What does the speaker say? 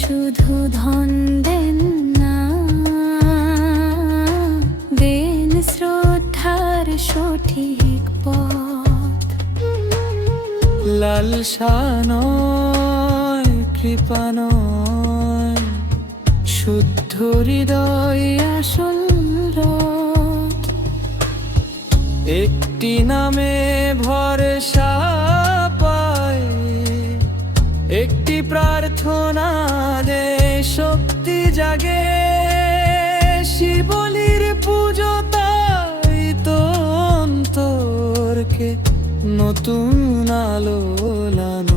শুধু ধন দেন না, দেন শ্রদ্ধার সঠিক পথ। লালসা নয়, কৃপা নয়, শুদ্ধ হৃদয় আসল রথ। একটি নামে ভরসা পায়, একটি প্রার্থনা দে শক্তি জাগে। শিবলির পুজো তাই তো অন্তরকে নতুন আলো লানো।